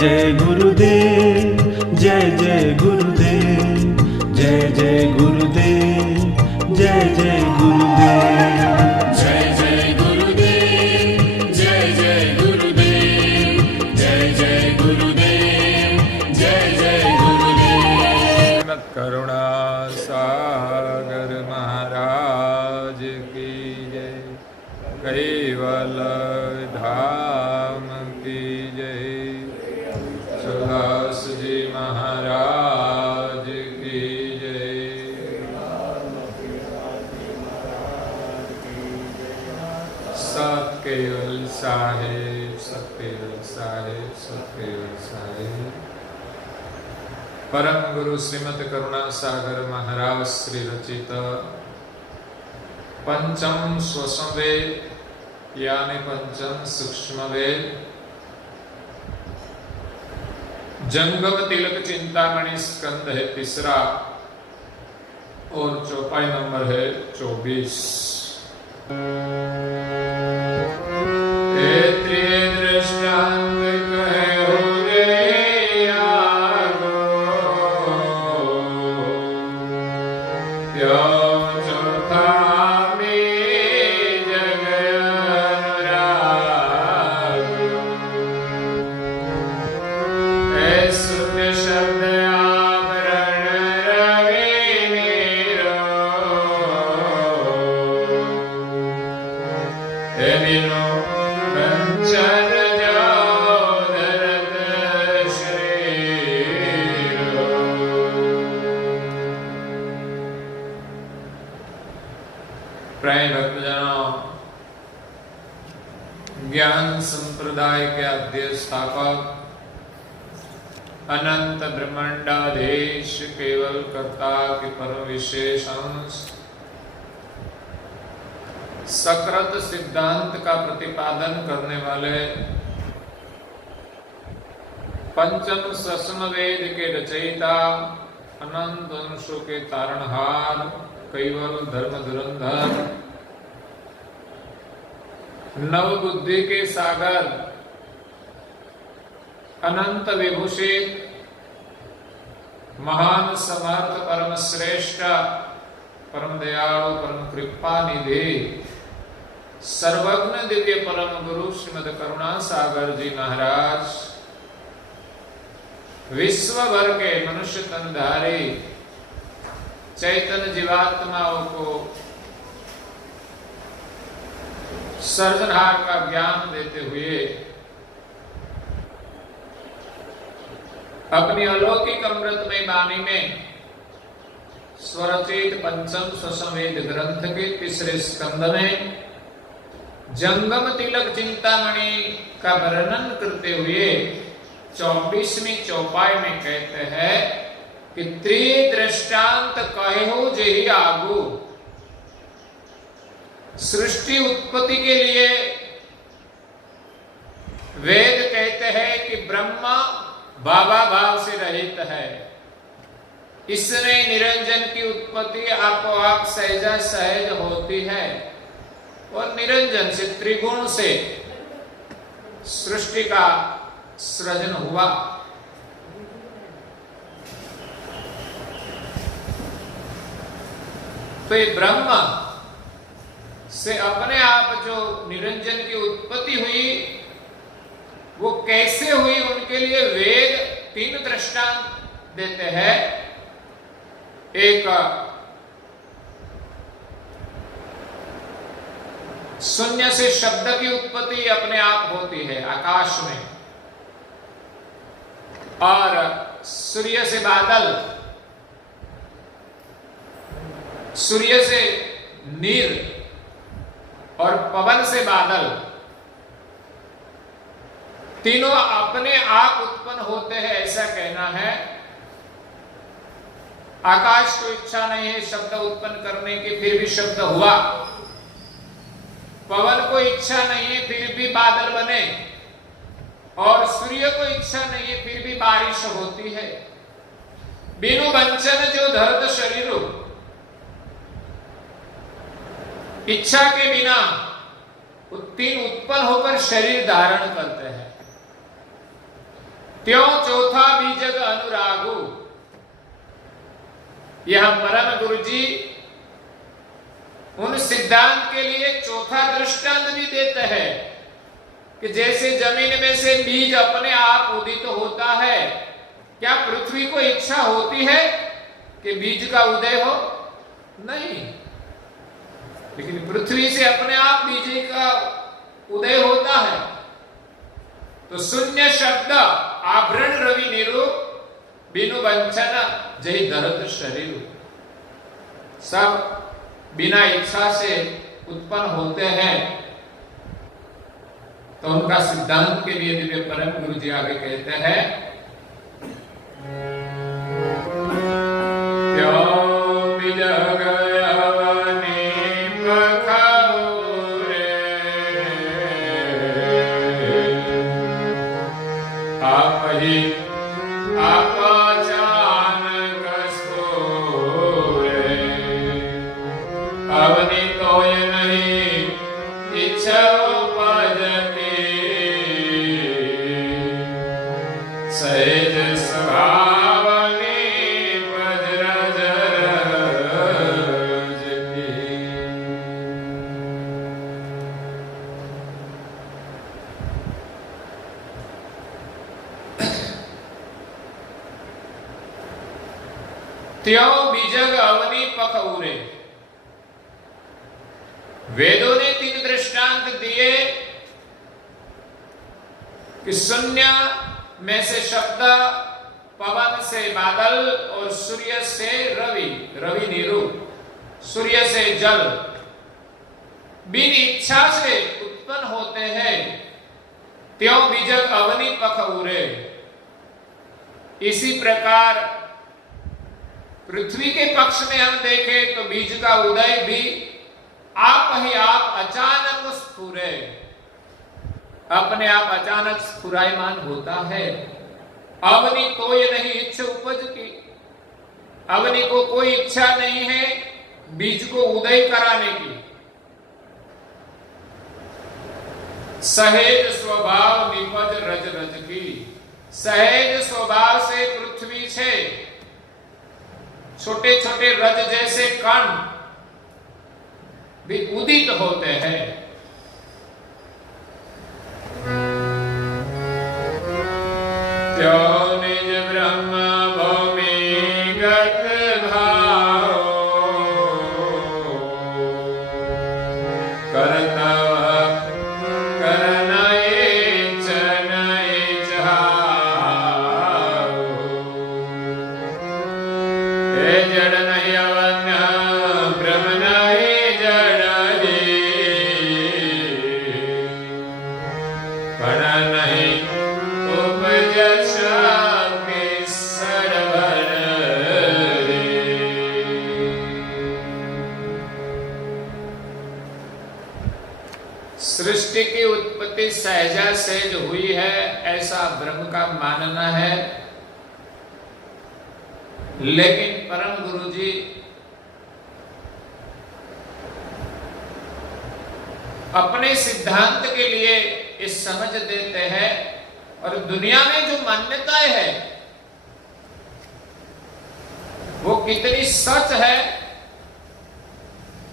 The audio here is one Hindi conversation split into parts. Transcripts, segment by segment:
जय गुरुदेव, जय जय गुरुदेव, जय जय गुरुदेव, जय जय गुरुदेव। जय जय गुरुदेव, जय जय गुरुदेव, जय जय गुरुदेव, जय जय गुरुदेव। करुणा सागर महाराज की जय, कैवल धाम की जय, सुदास जी महाराज की जय, सतकेवल साहेब, सतकेवल साहेब, सतकेवल साहेब। परम गुरु श्रीमद करुणा सागर महाराज श्री रचित पंचम स्वसंवेद यानी पंचम सूक्ष्म वेद, जंगम तिलक चिंतामणि स्कंद है तीसरा और चौपाई नंबर है 24। दृष्टांत कहे हो रे आगो, क्यों चौथा ज्ञान संप्रदाय के आद्य स्थापक, अनंत ब्रह्मांडाधीश, केवल कर्ता के परम विशेष अंश, सकृत सिद्धांत का प्रतिपादन करने वाले, पंचम सस्म वेद के रचयिता, अनंत अंशों के तारणहार, केवल धर्म धुरंधर, नव बुद्धि के सागर, अनंत विभूषित, महान समर्थ, परम श्रेष्ठ, परम दयालु, परम कृपा निधि, सर्वज्ञ दिव्य परम गुरु श्रीमद करुणा सागर जी महाराज, विश्व भर के मनुष्य तनधारी चैतन्य जीवात्माओं को सर्जनहार का ज्ञान देते हुए अपनी अलौकिक अमृतमय वाणी में स्वरचित पंचम स्वसंवेद ग्रंथ के तीसरे स्कंद में जंगम तिलक चिंतामणि का वर्णन करते हुए 24वीं चौपाई में कहते हैं कि त्रिदृष्टांत कहो जेहि आगू। सृष्टि उत्पत्ति के लिए वेद कहते हैं कि ब्रह्मा बाबा भाव से रहित है, इसमें निरंजन की उत्पत्ति आपोआप सहजा सहज होती है और निरंजन से त्रिगुण से सृष्टि का सृजन हुआ। तो ये ब्रह्मा से अपने आप जो निरंजन की उत्पत्ति हुई वो कैसे हुई, उनके लिए वेद 3 दृष्टांत देते हैं। एक शून्य से शब्द की उत्पत्ति अपने आप होती है आकाश में, और सूर्य से बादल, सूर्य से नीर और पवन से बादल, तीनों अपने आप उत्पन्न होते हैं ऐसा कहना है। आकाश को इच्छा नहीं है शब्द उत्पन्न करने की, फिर भी शब्द हुआ। पवन को इच्छा नहीं है फिर भी बादल बने, और सूर्य को इच्छा नहीं है फिर भी बारिश होती है। बिनु वंचन जो धरत शरीर, इच्छा के बिना तीन उत्पन्न होकर शरीर धारण करते हैं। त्यों चौथा बीजग अनुरागु। यह परम गुरु जी उन सिद्धांत के लिए चौथा दृष्टांत भी देते हैं कि जैसे जमीन में से बीज अपने आप उदित होता है, क्या पृथ्वी को इच्छा होती है कि बीज का उदय हो? नहीं, लेकिन पृथ्वी से अपने आप बीज का उदय होता है। तो शून्य शब्द आभरण रवि निरु बिनु वंचन जय दरद शरीर, सब बिना इच्छा से उत्पन्न होते हैं। तो उनका सिद्धांत के लिए दिव्य परम गुरु जी आगे कहते हैं, त्यों बीजग अवनी पख उरे। वेदों ने 3 दृष्टांत दिए कि शून्य में से शब्द, पवन से बादल और सूर्य से रवि, रवि नीरु, सूर्य से जल बिन इच्छा से उत्पन्न होते हैं। त्यों बीजग अवनी पख उरे। इसी प्रकार पृथ्वी के पक्ष में हम देखें तो बीज का उदय भी आप ही आप अचानक स्फुरे, अपने आप अचानक स्फुरायमान होता है। अवनी तो ये नहीं इच्छा उपज की, अवनी को कोई इच्छा नहीं है बीज को उदय कराने की। सहेज स्वभाव निपज रज रज की। सहेज स्वभाव से पृथ्वी से छोटे छोटे रज जैसे कण भी उदित होते हैं। त्यों निज ब्रह्म भूमिगत भाव करतव करनए चनए चाहो। हे जड़ नहीं अवन्य ब्रह्म नहीं जड़ ही, पण नहीं उपज शक्ति सरवर रे। सृष्टि की उत्पत्ति सहजा सहज हुई है ऐसा ब्रह्म का मानना है, लेकिन परम गुरु जी अपने सिद्धांत के लिए इस समझ देते हैं और दुनिया में जो मान्यताएं है वो कितनी सच है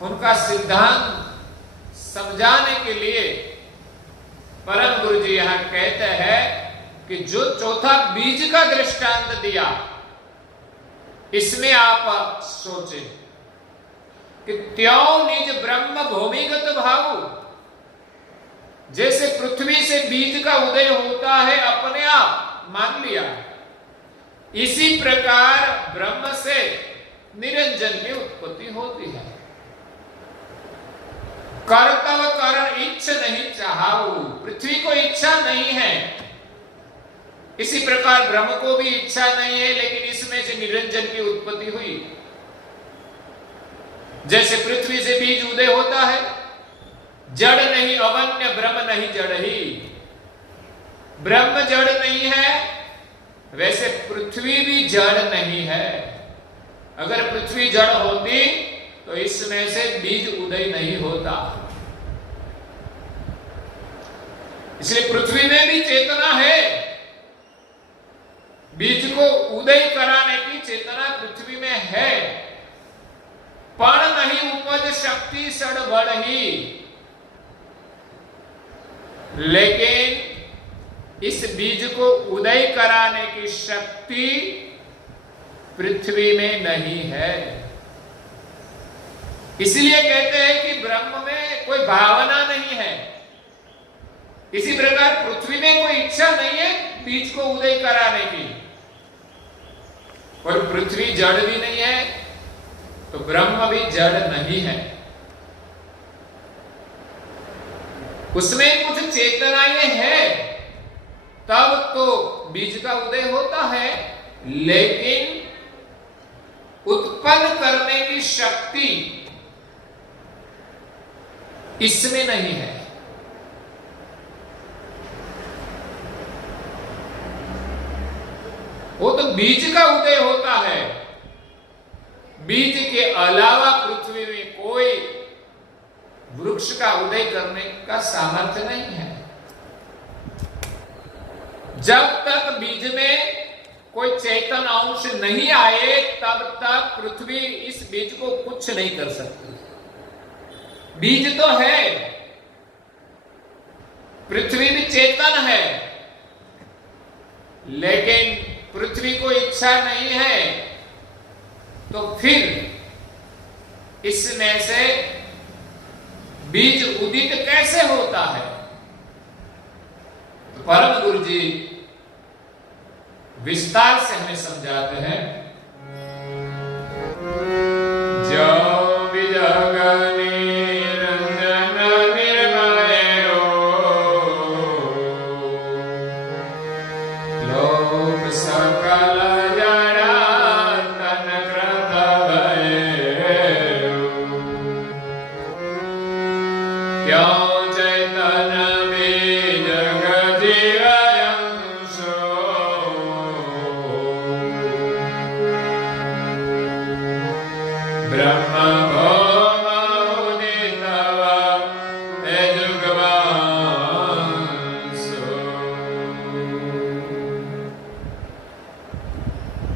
उनका सिद्धांत समझाने के लिए परम गुरु जी यहां कहते हैं कि जो चौथा बीज का दृष्टांत दिया इसमें आप सोचें कि त्यों निज ब्रह्म भूमिगत भाव, जैसे पृथ्वी से बीज का उदय होता है अपने आप मान लिया, इसी प्रकार ब्रह्म से निरंजन की उत्पत्ति होती है। कर्तव करण इच्छ नहीं चाहू, पृथ्वी को इच्छा नहीं है, इसी प्रकार ब्रह्म को भी इच्छा नहीं है, लेकिन इसमें से निरंजन की उत्पत्ति हुई। जैसे पृथ्वी से बीज उदय होता है, जड़ नहीं अवन्य ब्रह्म नहीं जड़ ही, ब्रह्म जड़ नहीं है, वैसे पृथ्वी भी जड़ नहीं है। अगर पृथ्वी जड़ होती तो इसमें से बीज उदय नहीं होता। इसलिए पृथ्वी में भी चेतना है, बीज को उदय कराने की चेतना पृथ्वी में है, पण नहीं उपज शक्ति सड़ बढ़ी। लेकिन इस बीज को उदय कराने की शक्ति पृथ्वी में नहीं है। इसलिए कहते हैं कि ब्रह्म में कोई भावना नहीं है। इसी प्रकार पृथ्वी में कोई इच्छा नहीं है बीज को उदय कराने की। और पृथ्वी जड़ भी नहीं है तो ब्रह्म भी जड़ नहीं है। उसमें कुछ चेतनाएं हैं, तब तो बीज का उदय होता है, लेकिन उत्पन्न करने की शक्ति इसमें नहीं है। वो तो बीज का उदय होता है, बीज के अलावा पृथ्वी में कोई वृक्ष का उदय करने का सामर्थ्य नहीं है। जब तक बीज में कोई चेतन अंश नहीं आए तब तक पृथ्वी इस बीज को कुछ नहीं कर सकती। बीज तो है, पृथ्वी भी चेतन है, लेकिन पृथ्वी को इच्छा नहीं है, तो फिर इसमें से बीज उदित कैसे होता है? तो परम गुरु जी विस्तार से हमें समझाते हैं। जो विजग निरंजन निर्मय लोक सकल जड़ा तन कृत भय क्यों चैतन बीज जीवयंसो ब्रह्म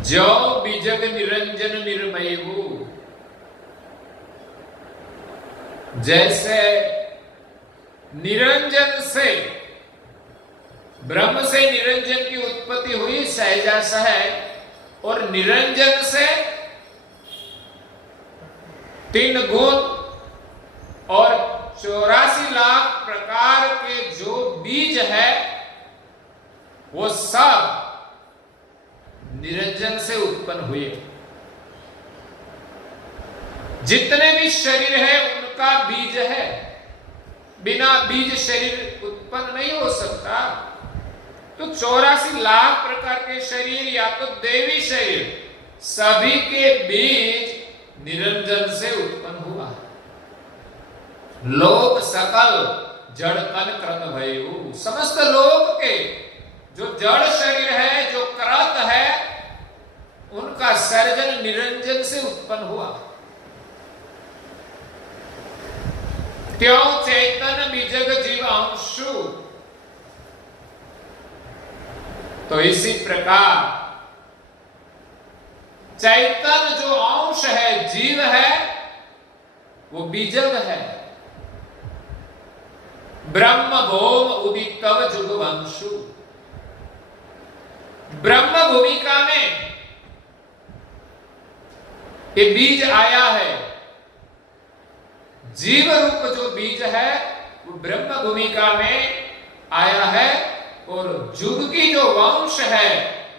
जो बीजग निरंजन निर्मय हो, जैसे निरंजन से ब्रह्म से निरंजन की उत्पत्ति हुई सहजा सहज, और निरंजन से 3 गुण और 84 लाख प्रकार के जो बीज है वो सब निरंजन से उत्पन्न हुए। जितने भी शरीर है उनका बीज है, बिना बीज शरीर उत्पन्न नहीं हो सकता। तो 84 लाख प्रकार के शरीर या तो देवी शरीर, सभी के बीज निरंजन से उत्पन्न हुआ। लोक सकल जड़ तन कृत भयु, समस्त लोक के जो जड़ शरीर है, जो कृत है, उनका सर्जन निरंजन से उत्पन्न हुआ। त्यों चैतन बीजग जीवांशु, तो इसी प्रकार चैतन जो अंश है, जीव है, वो बीजग है। ब्रह्म भोम उदितव जुगवंशु, ब्रह्म भूमिका में ये बीज आया है। जीव रूप जो बीज है वो ब्रह्म भूमिका में आया है, और जुग की जो वंश है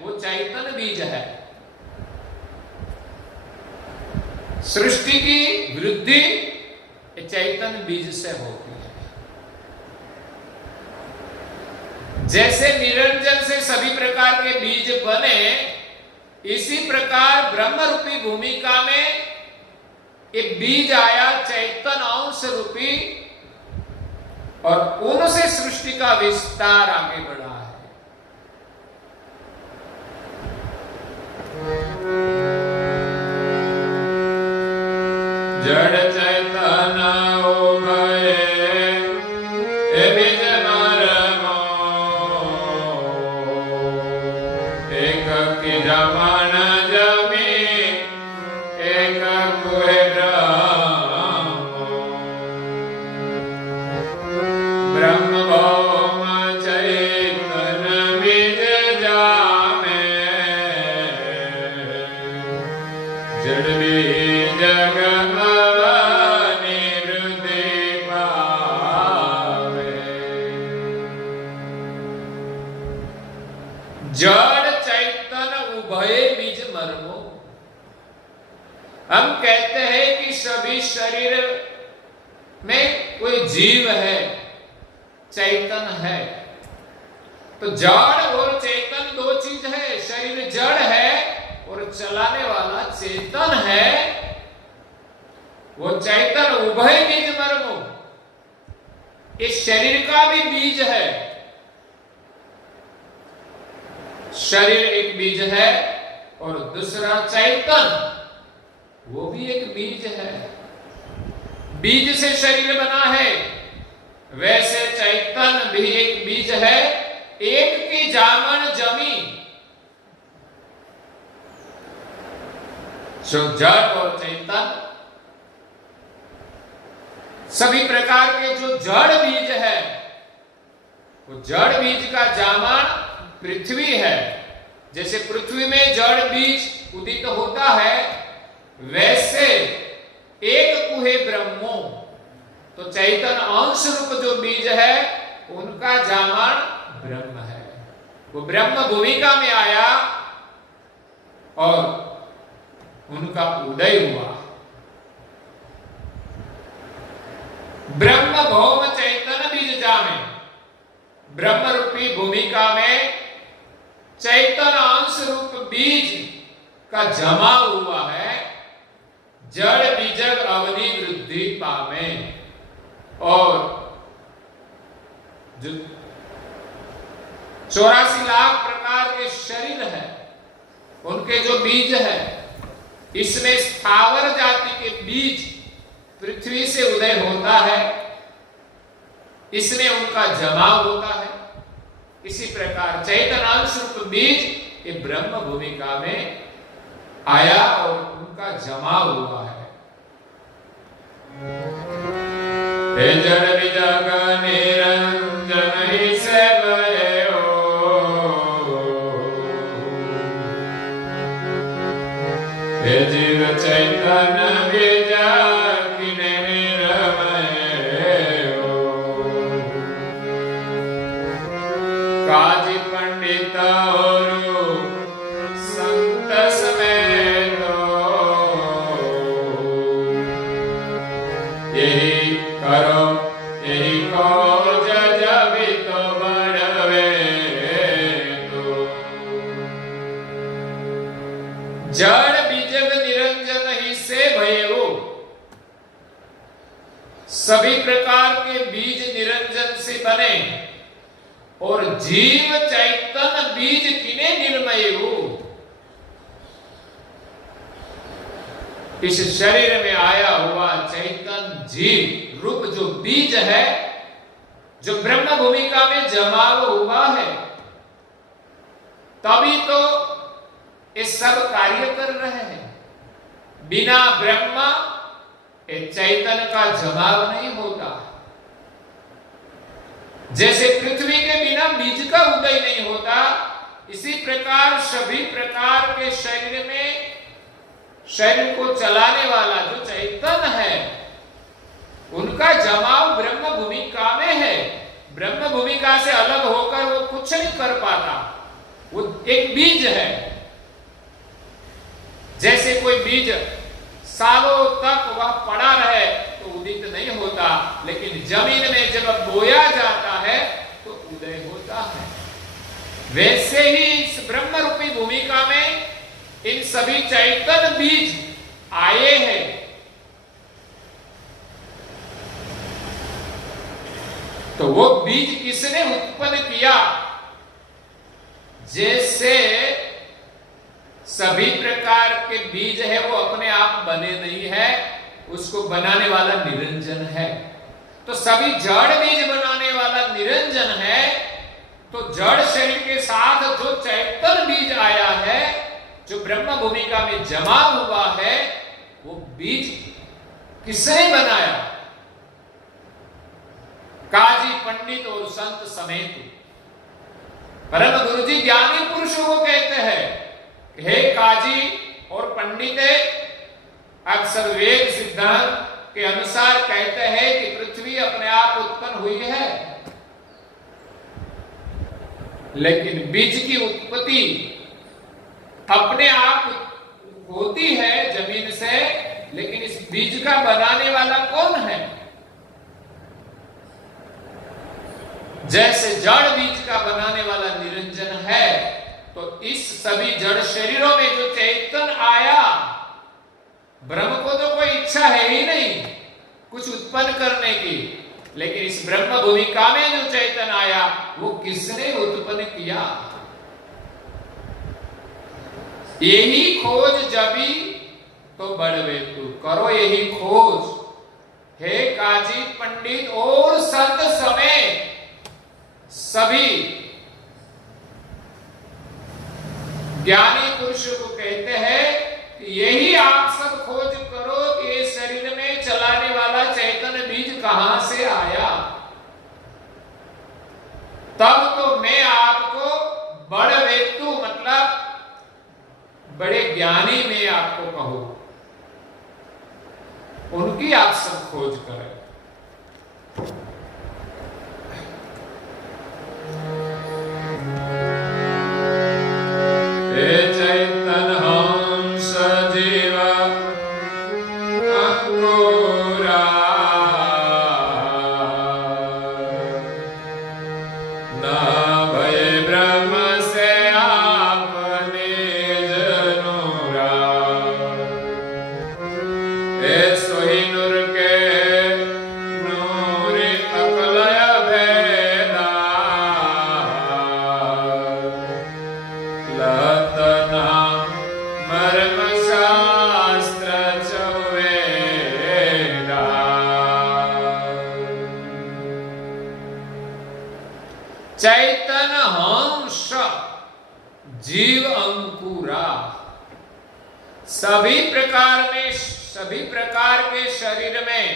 वो चैतन बीज है। सृष्टि की वृद्धि चैतन बीज से होती है। जैसे निरंजन से सभी प्रकार के बीज बने, इसी प्रकार ब्रह्म रूपी भूमिका में एक बीज आया चैतन अंश रूपी, और उनसे सृष्टि का विस्तार आगे बढ़ा है। जड़ चैतन हो गए बीज मरमो, एक कुहे ब्रह्म भौम चैतन बीज जामे जड़ बीज जगम निरुद्धि पावे। जड़ चैतन उभय बीज मर्मो। हम कहते हैं कि सभी शरीर में कोई जीव है, चैतन है। तो जड़ और चेतन दो चीज है। शरीर जड़ है और चलाने वाला चेतन है। वो चैतन उभय बीज मर्मो। इस शरीर का भी बीज है। शरीर एक बीज है और दूसरा चैतन, वो भी एक बीज है। बीज से शरीर बना है, वैसे चैतन भी एक बीज है। एक की जामन जमी। जो जड़ और चैतन, सभी प्रकार के जो जड़ बीज है, वो जड़ बीज का जामन पृथ्वी है। जैसे पृथ्वी में जड़ बीज उदित होता है, वैसे एक कुहे ब्रह्मो। तो चैतन अंश रूप जो बीज है, उनका जामन ब्रह्म है। वो ब्रह्म भूमिका में आया और उनका उदय हुआ। ब्रह्म भौम चैतन बीज जामे। ब्रह्म रूपी भूमिका में चैतन अंश रूप बीज का जमा हुआ है। जड़ बीजक अवधि वृद्धि पावे। और जो 84 लाख प्रकार के शरीर है, उनके जो बीज है, इसमें स्थावर जाति के बीज पृथ्वी से उदय होता है, इसमें उनका जमाव होता है। इसी प्रकार चैतनांश रूप बीज ये ब्रह्म भूमिका में आया और उनका जमाव हुआ है। हे जड़ विजग निरंजन ही से भयो, हे जीव चैतन बीजा किने निरमयो। काजी पंडित और संत समेत यही करो, यही खोज जब तो बढ़वे तो। जड़ बीजक निरंजन ही से भयो। सभी प्रकार के बीज निरंजन से बने और जीव चैतन बीज किने निर्मय हो। इस शरीर में आया हुआ चैतन जीव रूप जो बीज है, जो ब्रह्म भूमिका में जमाव हुआ है, तभी तो ये सब कार्य कर रहे हैं। बिना ब्रह्म ये चैतन का जमाव नहीं होता। जैसे पृथ्वी के बिना बीज का उदय नहीं होता, इसी प्रकार सभी प्रकार के शरीर में शरीर को चलाने वाला जो चैतन है, उनका जमाव ब्रह्म भूमिका में है। ब्रह्म भूमिका से अलग होकर वो कुछ नहीं कर पाता। वो एक बीज है। जैसे कोई बीज सालों तक वह पड़ा रहे तो उदित नहीं होता, लेकिन जमीन में जब बोया जाता है तो उदय होता है। वैसे ही इस ब्रह्म रूपी भूमिका में इन सभी चैतन बीज आए हैं। तो वो बीज किसने उत्पन्न किया? जैसे सभी प्रकार के बीज है वो अपने आप बने नहीं है, उसको बनाने वाला निरंजन है। तो सभी जड़ बीज बनाने वाला निरंजन है। तो जड़ शरीर के साथ जो चैतन बीज आया है, जो ब्रह्म भूमिका में जमा हुआ है, वो बीज किसने बनाया? काजी, पंडित और संत समेत। परम गुरुजी ज्ञानी पुरुषों को कहते हैं, हे काजी और पंडित, अक्सर वेद सिद्धांत के अनुसार कहते हैं कि पृथ्वी अपने आप उत्पन्न हुई है, लेकिन बीज की उत्पत्ति अपने आप होती है जमीन से, लेकिन इस बीज का बनाने वाला कौन है? जैसे जड़ बीज का बनाने वाला निरंजन है, तो इस सभी जड़ शरीरों में जो चैतन्य आया, ब्रह्म को तो कोई इच्छा है ही नहीं कुछ उत्पन्न करने की, लेकिन इस ब्रह्म भूमिका में जो चैतन्य आया वो किसने उत्पन्न किया? यही खोज जबी तो बढ़वे तू, करो यही खोज, हे काजी, पंडित और संत समेत सभी ज्ञानी पुरुषों को कहते हैं कि यही आप सब खोज करो कि इस शरीर में चलाने वाला चैतन्य बीज कहां से आया। तब तो मैं आपको बड़ वेतु, मतलब बड़े ज्ञानी में आपको कहूं, उनकी आप सब खोज करें। चैतन्य हंस जीव अंकुरा, सभी प्रकार के शरीर में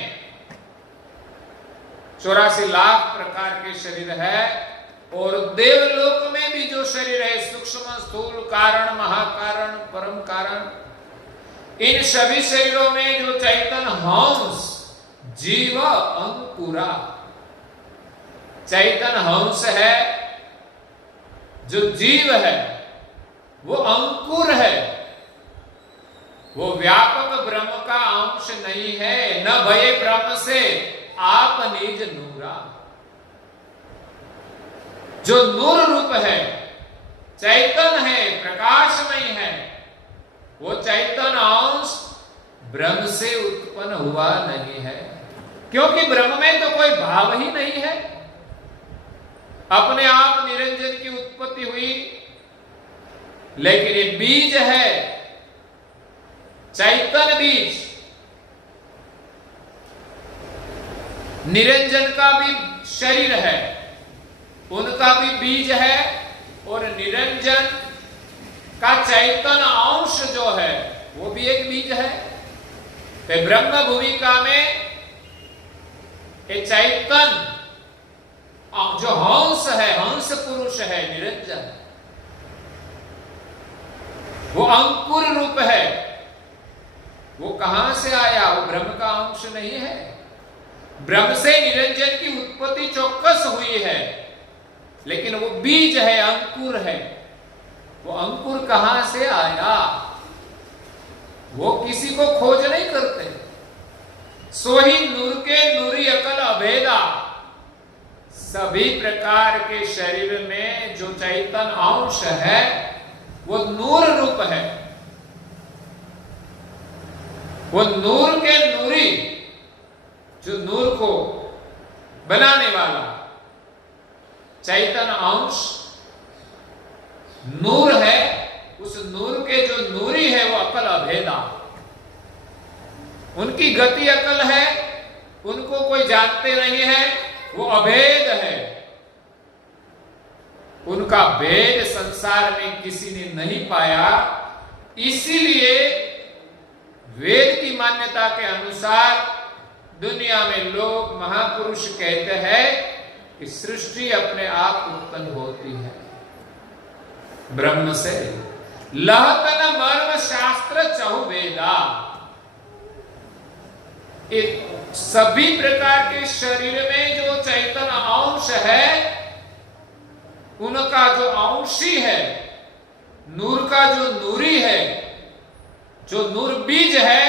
84 लाख प्रकार के शरीर है, और देवलोक में भी जो शरीर है, सूक्ष्म स्थूल कारण, महाकारण, परम कारण, इन सभी शरीरों में जो चैतन्य हंस जीव अंकुरा, चैतन्य हंस है, जो जीव है, वो अंकुर है, वो व्यापक ब्रह्म का अंश नहीं है। न भये ब्रह्म से आप निज नूरा, जो नूर रूप है, चैतन्य है, प्रकाशमय है, वो चैतन्य अंश ब्रह्म से उत्पन्न हुआ नहीं है, क्योंकि ब्रह्म में तो कोई भाव ही नहीं है। अपने आप निरंजन की उत्पत्ति हुई, लेकिन ये बीज है, चैतन्य बीज, निरंजन का भी शरीर है, उनका भी बीज है, और निरंजन का चैतन्य अंश जो है वो भी एक बीज है। तो ब्रह्म भूमिका में ये चैतन्य जो हंस है, हंस पुरुष है, निरंजन, वो अंकुर रूप है। वो कहां से आया? वो ब्रह्म का अंश नहीं है। ब्रह्म से निरंजन की उत्पत्ति चौकस हुई है, लेकिन वो बीज है, अंकुर है। वो अंकुर कहां से आया? वो किसी को खोज नहीं करते। सोही नूर के नूरी अकल अभेदा, सभी प्रकार के शरीर में जो चैतन्य अंश है वो नूर रूप है। वो नूर के नूरी, जो नूर को बनाने वाला चैतन्य अंश नूर है, उस नूर के जो नूरी है वो अकल अभेदा, उनकी गति अकल है, उनको कोई जानते नहीं है, वो अभेद है। उनका भेद संसार में किसी ने नहीं पाया, इसीलिए वेद की मान्यता के अनुसार दुनिया में लोग महापुरुष कहते हैं कि सृष्टि अपने आप उत्पन्न होती है ब्रह्म से। लहतन मर्म शास्त्र चहु वेदा, सभी प्रकार के शरीर में जो चैतन्य अंश है, उनका जो अंशी है, नूर का जो नूरी है, जो नूर बीज है,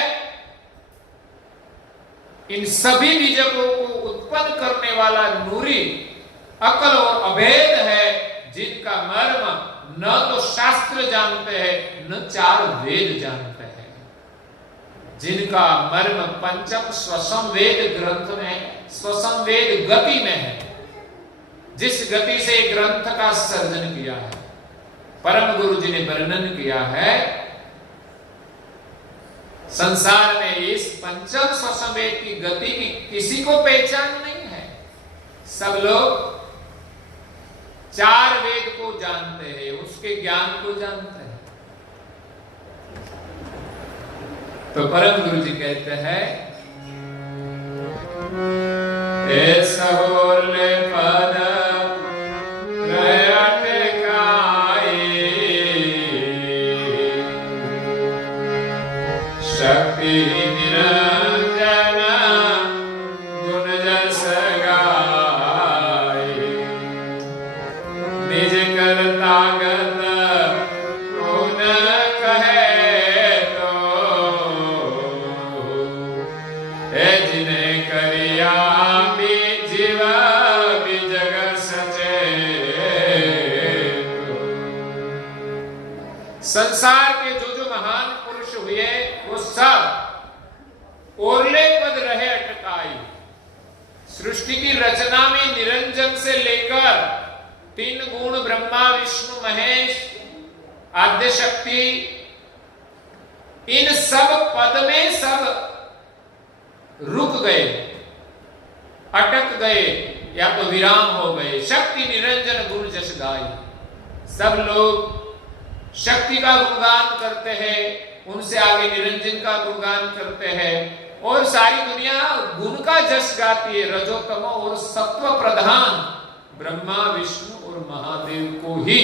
इन सभी बीजों को उत्पन्न करने वाला नूरी अकल और अभेद है, जिनका मर्म न तो शास्त्र जानते हैं न चार वेद जानते हैं, जिनका मर्म पंचम स्वसंवेद ग्रंथ में, स्वसंवेद गति में है, जिस गति से ग्रंथ का सर्जन किया है। परम गुरु जी ने वर्णन किया है, संसार में इस पंचम स्वसंवेद की गति की किसी को पहचान नहीं है। सब लोग चार वेद को जानते हैं, उसके ज्ञान को जानते हैं। तो परम गुरु जी कहते हैं, ऐसा बोले पद शक्ति निरंजन गुण जस गाय, निज करता गत गुण कहे तो, है जिन्हें करिया जीव भी जगत सचे। संसार के जो जो महान पुरुष हुए वो सब ओरले पद रहे अटकाई। सृष्टि की रचना में निरंजन से लेकर तीन गुण ब्रह्मा विष्णु महेश आद्य शक्ति, इन सब पद में सब रुक गए, अटक गए या तो विराम हो गए। शक्ति निरंजन गुण जस गाय, सब लोग शक्ति का गुणगान करते हैं, उनसे आगे निरंजन का गुणगान करते हैं, और सारी दुनिया गुण का जस गाती है। रजोतमो और सत्व प्रधान ब्रह्मा विष्णु और महादेव को ही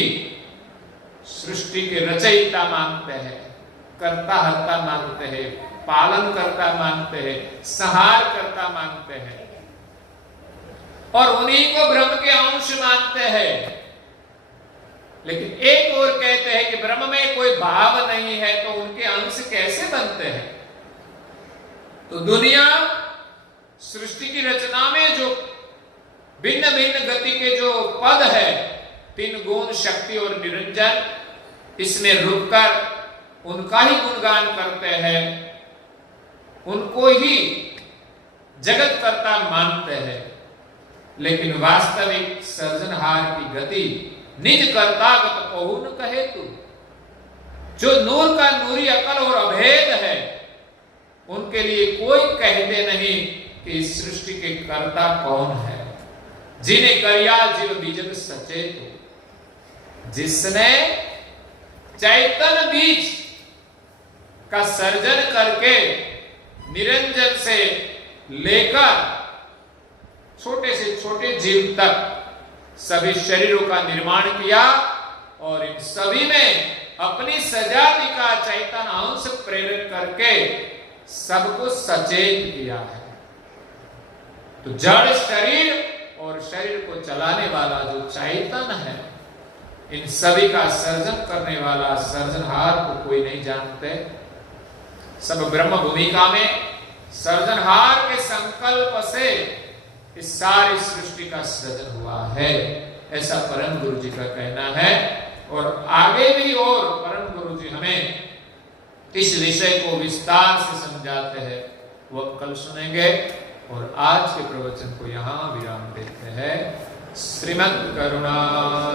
सृष्टि के रचयिता मानते हैं, कर्ता हर्ता मानते हैं, पालन करता मानते हैं, संहार करता मानते हैं, और उन्हीं को ब्रह्म के अंश मानते हैं। लेकिन एक और कहते हैं कि ब्रह्म में कोई भाव नहीं है, तो उनके अंश कैसे बनते हैं? तो दुनिया सृष्टि की रचना में जो भिन्न भिन्न गति के जो पद है, तीन गुण शक्ति और निरंजन, इसमें रुककर उनका ही गुणगान करते हैं, उनको ही जगत कर्ता मानते हैं। लेकिन वास्तविक सर्जनहार की गति निज कर्तागत कहू न कहे तू, जो नूर का नूरी अकल और अभेद है, उनके लिए कोई कहते नहीं कि इस सृष्टि के कर्ता कौन है। जिन्हें करिया जीव बीजक सचेत, जिसने चैतन्य बीज का सर्जन करके निरंजन से लेकर छोटे से छोटे जीव तक सभी शरीरों का निर्माण किया, और इन सभी में अपनी सजाति का चैतन्य अंश प्रेरित करके सबको सचेत किया है। तो जड़ शरीर और शरीर को चलाने वाला जो चैतन्य है, इन सभी का सर्जन करने वाला सर्जनहार को कोई नहीं जानते। सब ब्रह्म भूमिका में सर्जनहार के संकल्प से इस सारी सृष्टि का सृजन हुआ है, ऐसा परम गुरु जी का कहना है। और आगे भी और परम गुरु जी हमें इस विषय को विस्तार से समझाते हैं, वो कल सुनेंगे। और आज के प्रवचन को यहाँ विराम देते हैं। श्रीमद् करुणा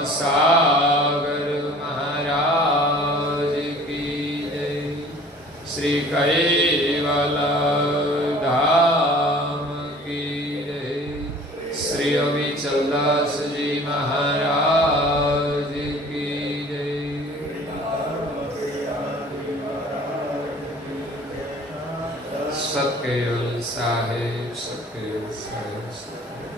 सागर महाराज की जय। श्री कैवल धाम की जय। श्री अविचल दास जी महाराज की जय। सत्य साहेब सत्य साहेब सत्य